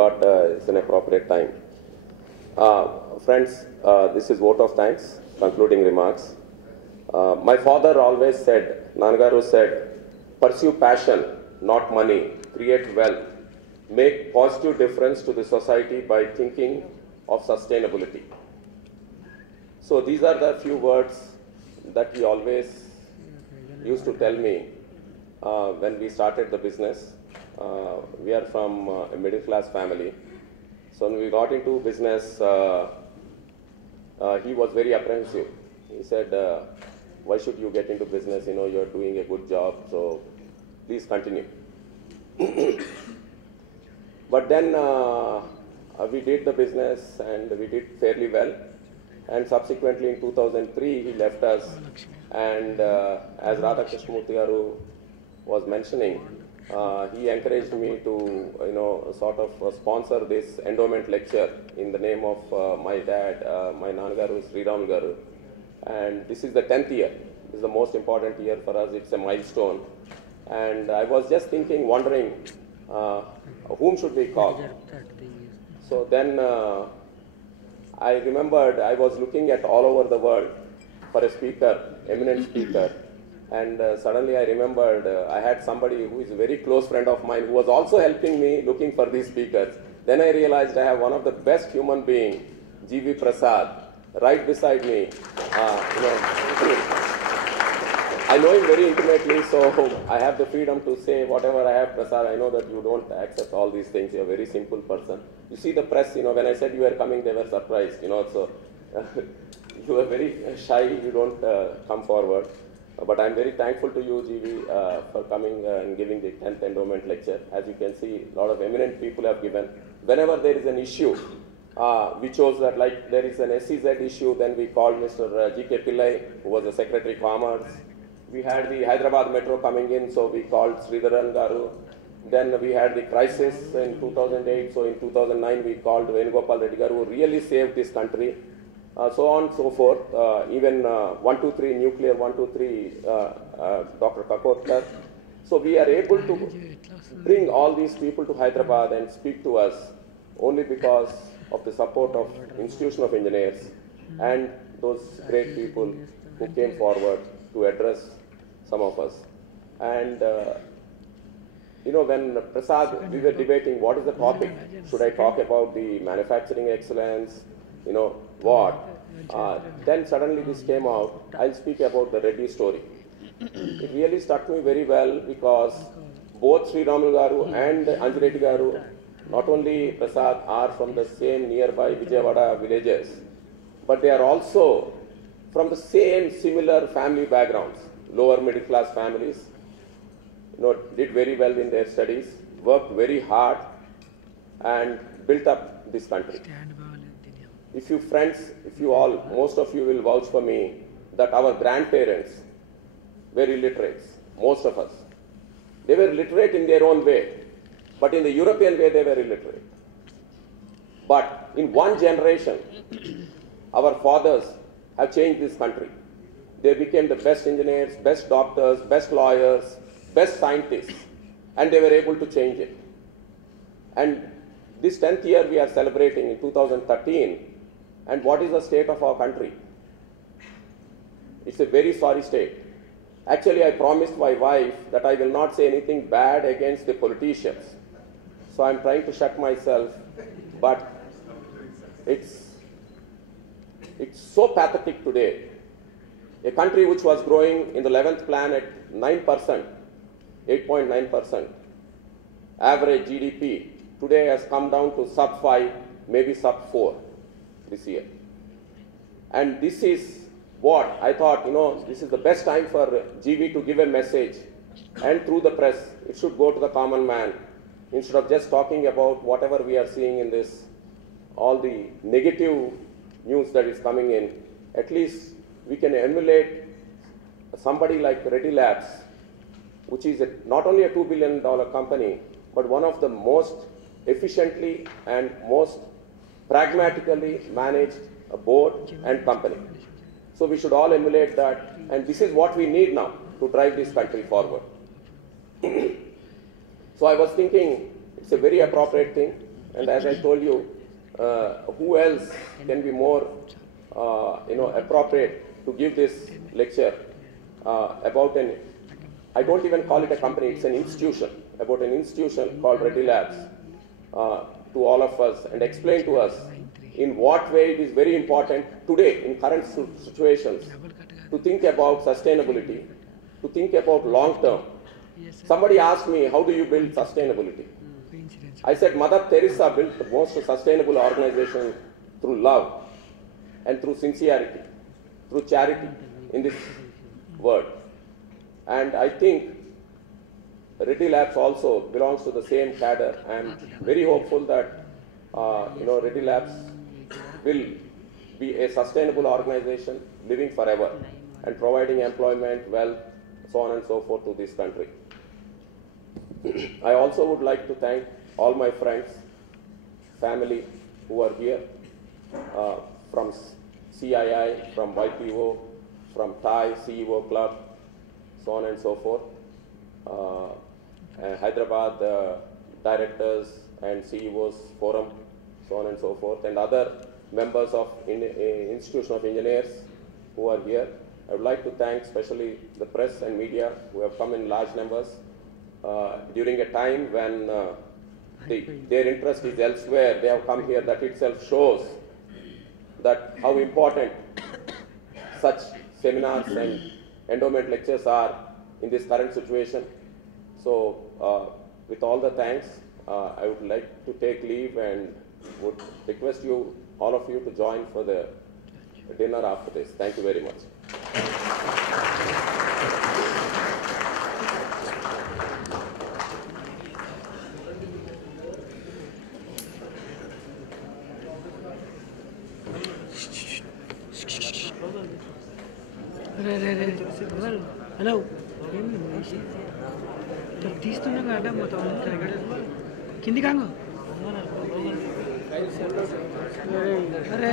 thought it's an appropriate time. Friends, this is vote of thanks, concluding remarks. My father always said, Nanagaru said, pursue passion, not money, create wealth, make positive difference to the society by thinking of sustainability. So these are the few words that he always used to tell me when we started the business. We are from a middle class family. So when we got into business, he was very apprehensive. He said, why should you get into business? You know, you're doing a good job, so please continue. But then we did the business and we did fairly well. And subsequently in 2003, he left us. And as Radhakrishna Garu was mentioning, he encouraged me to, sort of sponsor this endowment lecture in the name of my dad, my Nanagaru, Sreeramulu Garu. And this is the 10th year. This is the most important year for us. It's a milestone. And I was just thinking, wondering, whom should we call? So then I remembered I was looking at all over the world for a speaker, eminent speaker. And suddenly I remembered I had somebody who is a very close friend of mine who was also helping me looking for these speakers. Then I realized I have one of the best human beings, G V Prasad, right beside me. I know him very intimately, so I have the freedom to say whatever I have. Prasad, I know that you don't accept all these things. You're a very simple person. You see the press, when I said you were coming, they were surprised, so you were very shy, you don't come forward. But I'm very thankful to you, GV, for coming and giving the 10th endowment lecture. As you can see, a lot of eminent people have given. Whenever there is an issue, we chose that, like there is an SEZ issue, then we called Mr. G.K. Pillai, who was the Secretary of Commerce. We had the Hyderabad Metro coming in, so we called Sreeramulu Garu. Then we had the crisis in 2008, so in 2009 we called Venugopal Reddy Garu, who really saved this country. So on and so forth, even 123, nuclear 123, Dr. Kakotkar. So we are able to bring all these people to Hyderabad and speak to us only because of the support of Institution of Engineers and those great people who came forward to address some of us. And when Prasad, we were debating what is the topic. Should I talk about the manufacturing excellence? What? Then suddenly this came out. I'll speak about the Reddy story. It really struck me very well because both Sreeramulu Garu and Anjireddy Garu, not only Prasad, are from the same nearby Vijayawada villages, but they are also from the same similar family backgrounds, lower middle class families, did very well in their studies, worked very hard and built up this country. If you friends, if you all, most of you will vouch for me that our grandparents were illiterates, most of us. They were literate in their own way, but in the European way they were illiterate. But in one generation, our fathers have changed this country. They became the best engineers, best doctors, best lawyers, best scientists, and they were able to change it. And this 10th year we are celebrating in 2013, and what is the state of our country? It's a very sorry state. Actually, I promised my wife that I will not say anything bad against the politicians. So I'm trying to shut myself, but it's so pathetic today. A country which was growing in the 11th plan at 9%, 8.9%, average GDP, today has come down to sub 5, maybe sub 4 this year. And this is what I thought, this is the best time for GV to give a message, and through the press, it should go to the common man, instead of just talking about whatever we are seeing in this, all the negative news that is coming in. At least we can emulate somebody like Reddy Labs, which is not only a $2 billion company, but one of the most efficiently and most pragmatically managed board and company. So we should all emulate that, and this is what we need now to drive this country forward. So I was thinking it's a very appropriate thing. And as I told you, who else can be more appropriate to give this lecture about I don't even call it a company, it's an institution, about an institution called Reddy Labs, to all of us and explain to us in what way it is very important today in current situations to think about sustainability, to think about long term. Somebody asked me, how do you build sustainability? I said, Mother Teresa built the most sustainable organization through love and through sincerity, through charity in this world. And I think Reddy Labs also belongs to the same cadre. I am very hopeful that Reddy Labs will be a sustainable organization living forever and providing employment, wealth, so on and so forth to this country. I also would like to thank all my friends, family who are here, from CII, from YPO, from Thai CEO Club, so on and so forth, Hyderabad directors and CEOs Forum, so on and so forth, and other members of Institution of Engineers who are here. I would like to thank especially the press and media who have come in large numbers during a time when their interest is elsewhere. They have come here. That itself shows that how important such seminars and endowment lectures are in this current situation. So with all the thanks, I would like to take leave and would request you, all of you, to join for the dinner after this. Thank you very much. Hello. తీస్తున్నా కదా మొత్తం కింది Congo అరే